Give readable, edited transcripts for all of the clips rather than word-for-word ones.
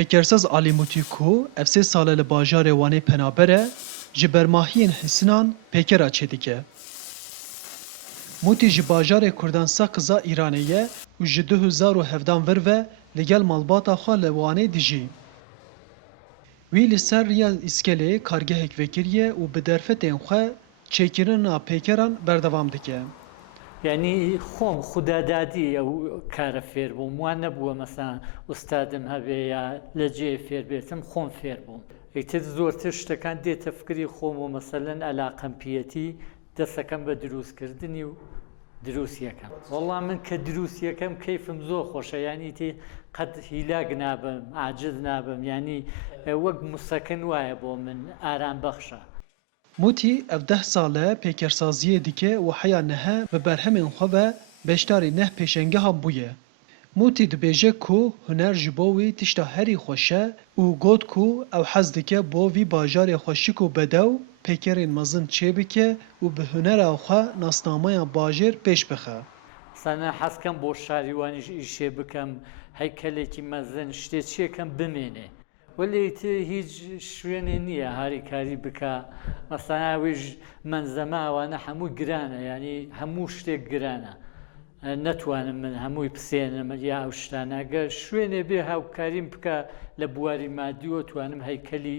Pekersaz Alîmûtî ku ev sê sale li bajarê Wanê penaber e, ji bermahiyên hisinan pêkera çêdike. Mûtî ji bajarê Kurdansa qiza Îranê ye û ji 2017 vir ve li gel malbata xwe li Wanê dijî. Wî li ser riya îskeleyê kargehek vekiriye û bi derfetên xwe çêkirina pêkeran berdewam dike. یعنی خۆم خوددادی ئەو کارە فێر بووم وان نەبووە مەسان ئوستادم هەبێ یا لە جێ فێر بێتم خۆم فێر بووم ئیتر زۆرتر شتەکان دێتە فکری خۆم و مەسەلەن ئەلاقەمپیەتی دەستەکەم بە دروستکردنی و دروستیەکەم وەڵام من کە دروستیەکەم کەیفم زۆر خۆشە ینی تێ قەت هیلاگ نابم عاجز نابم ینی وەک موسەکن وایە بۆ من ئارام بەخشە. Mûtî ev 10 sal e pêkersaziyê dike û heya niha bi berhemên xwe ve beşdarê neh pêşengehan bûye. Mûtî dibêje ku huner ji bo wî tişta herî xweş e û got ku ew hez dike bo vî bajarê xweşik û bedew pêkerên mezin çêbike û bi hunera xwe nasnameya bajêr pêş bixe. Sana hezkem bo şarîwanî îşê bikim heykelekî mezin ştê bimêne. ولی هیچ شوێنێ نییە هاریکاری بکە مەسەنا وێژ منزەماوانە هەموو گرانە ینی هەموو شتێک گرانە نەتوانم من هەمووی پسێنم یا ئەو شتانەگە شوێنێ بێ هاوکاریم بکە لە بواری مادیوە توانم هەیکەلی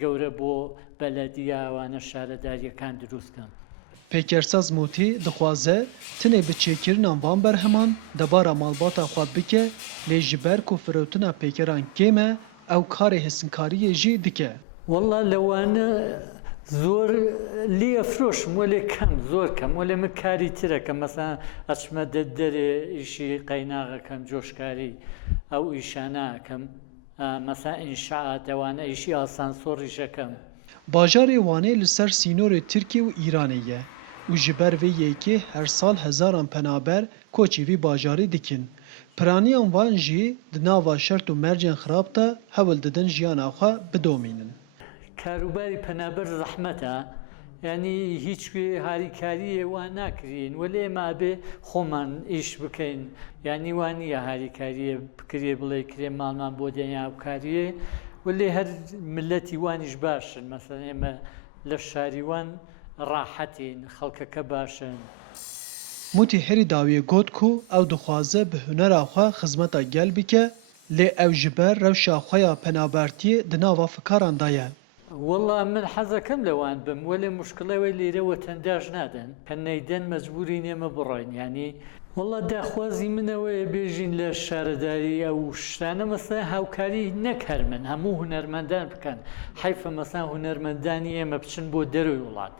گەورە بۆ بەلەدیاوانە شارەداریەکان دروستکەم. Pêkersaz Mûtî dixwaze tinê bi çêkirinan van berheman debara malbata xwe bike lê ji ber ku firewtina pêkeran kêm e ew karê hêsinkariyê jî dike. Walla lewane zor liye froşm wele kem zor kem wele min karî tir ekem mesela açma derê îşî qeynaxekem coşkarî ew îşana ekem mesela înşaat ewane îşî asansor îşekem. Bajarê Wanê li ser sînorê Tirkiye û Îranê ye û ji ber vê yekê her sal hezaran penaber koçî vî bajarê dikin. Piraniyan van jî di nava şert û mercên xirab de hewil didin jiyana xwe bidomînin. Karûbarî penaber zehmet e yani hiçbir harîkariyê wan nakirîn welê em abê xweman îş bikeyn yani wan niye harîkariyê bikiriye bilê kirê malman bo denya hewkariyê welê her milletî wan îş baş in mesela ême li şarî wan rahetîn xelkeke baş in. Mûtî herî dawiyê got ku ew dixwaze bi hunera xwe xizmeta gel bike lê ew ji ber rewşa xwe ya penabertiyê di nava fikaran da ye. والله من حەزەکەم لەوان بم وەلێ مشکلەوەی لێرەوە تەنداژ نادەن کە نەیدەن مەجبوری نێمە بڕۆین ینی وەڵا داخوازی منەوەیە بێژین لە شارەداری ئەو شتانە مەسەلا هاوکاری نەکەر من هەموو هونەرمەندان بکەن حیفە مەسەلا هونەرمەندانی ئێمە بچن بۆ دەروی وڵات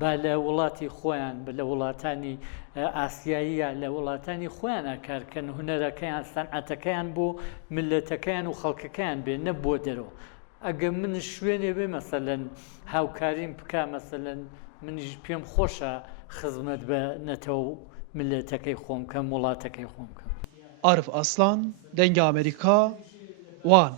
با لە وڵاتی خۆیان لە وڵاتانی ئاسیایی یا لە وڵاتانی خۆیانە کارکەن هونەرەکەیان سەنعەتەکەیان بۆ ملەتەکەیان و خەڵکەکەیان بێ نە بۆ دەرەوە. ئەگە من شوێنێ بێ مەسەلەن هاوکاریم بکە مەسەلەن منیش پێم خۆشە خزمەت بە نەتەوە ملەتەکەی خۆم کەم وڵاتەکەی خۆم کەم. Arif Aslan, Dengê Amerîka, Wan.